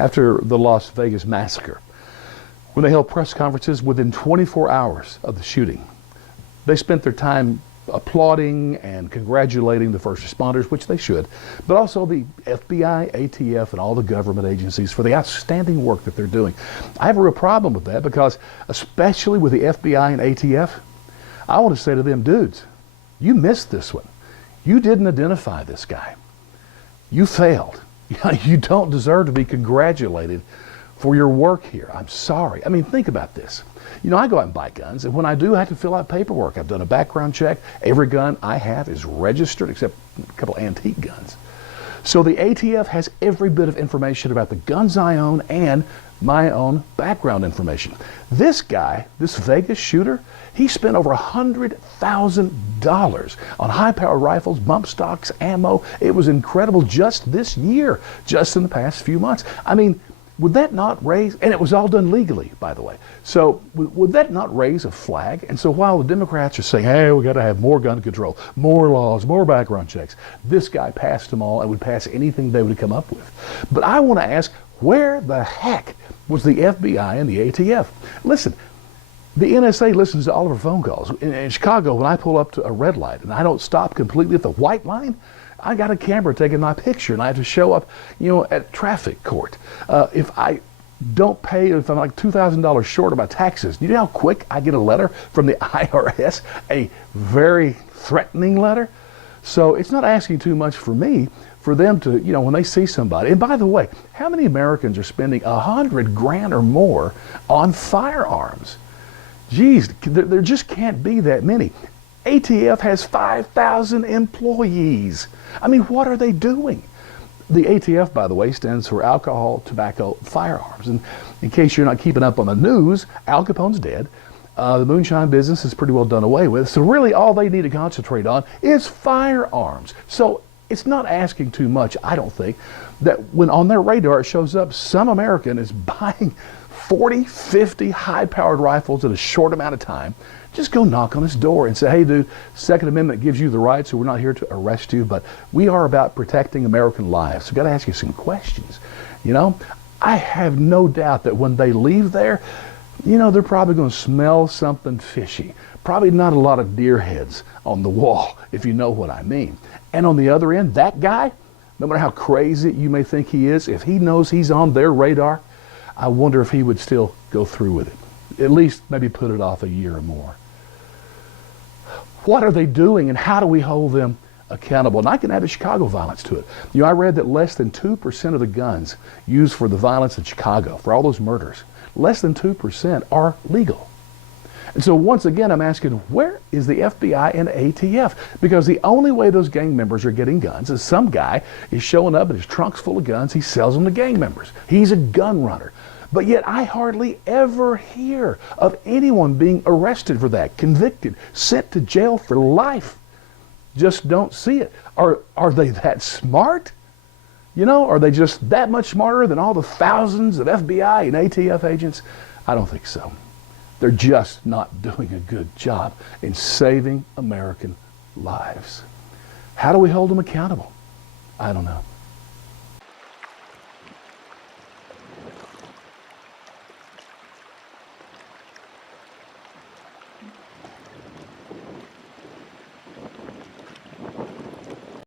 after the Las Vegas massacre, when they held press conferences within 24 hours of the shooting. They spent their time applauding and congratulating the first responders, which they should, but also the FBI, ATF, and all the government agencies for the outstanding work that they're doing. I have a real problem with that because, especially with the FBI and ATF, I want to say to them, dudes, you missed this one. You didn't identify this guy. You failed. You don't deserve to be congratulated for your work here. I'm sorry. I mean, think about this. You know, I go out and buy guns, and when I do, I have to fill out paperwork. I've done a background check. Every gun I have is registered, except a couple of antique guns. So the ATF has every bit of information about the guns I own and my own background information. This guy, this Vegas shooter, he spent over $100,000 on high-powered rifles, bump stocks, ammo. It was incredible just this year, just in the past few months. I mean, would that not raise, and it was all done legally, by the way, so would that not raise a flag? And so while the Democrats are saying, hey, we got to have more gun control, more laws, more background checks, this guy passed them all and would pass anything they would come up with. But I want to ask, where the heck was the FBI and the ATF? Listen, the NSA listens to all of our phone calls. In Chicago, when I pull up to a red light and I don't stop completely at the white line, I got a camera taking my picture and I have to show up, you know, at traffic court. If I don't pay, if I'm like $2,000 short of my taxes, you know how quick I get a letter from the IRS, a very threatening letter? So it's not asking too much for me, for them to, you know, when they see somebody. And by the way, how many Americans are spending $100 grand or more on firearms? Geez, there just can't be that many. ATF has 5,000 employees. I mean, what are they doing? The ATF, by the way, stands for Alcohol, Tobacco, Firearms. And in case you're not keeping up on the news, Al Capone's dead. The moonshine business is pretty well done away with. So really all they need to concentrate on is firearms. So it's not asking too much, I don't think, that when on their radar it shows up some American is buying 40, 50 high-powered rifles in a short amount of time. Just go knock on his door and say, hey, dude, Second Amendment gives you the right, so we're not here to arrest you, but we are about protecting American lives. So I've got to ask you some questions. You know, I have no doubt that when they leave there, you know, they're probably going to smell something fishy. Probably not a lot of deer heads on the wall, if you know what I mean. And on the other end, that guy, no matter how crazy you may think he is, if he knows he's on their radar, I wonder if he would still go through with it. At least maybe put it off a year or more. What are they doing and how do we hold them accountable? And I can add the Chicago violence to it. You know, I read that less than 2% of the guns used for the violence in Chicago, for all those murders, less than 2% are legal. And so once again, I'm asking, where is the FBI and ATF? Because the only way those gang members are getting guns is some guy is showing up in his trunks full of guns, he sells them to gang members. He's a gun runner. But yet I hardly ever hear of anyone being arrested for that, convicted, sent to jail for life. Just don't see it. Are they that smart? You know, are they just that much smarter than all the thousands of FBI and ATF agents? I don't think so. They're just not doing a good job in saving American lives. How do we hold them accountable? I don't know.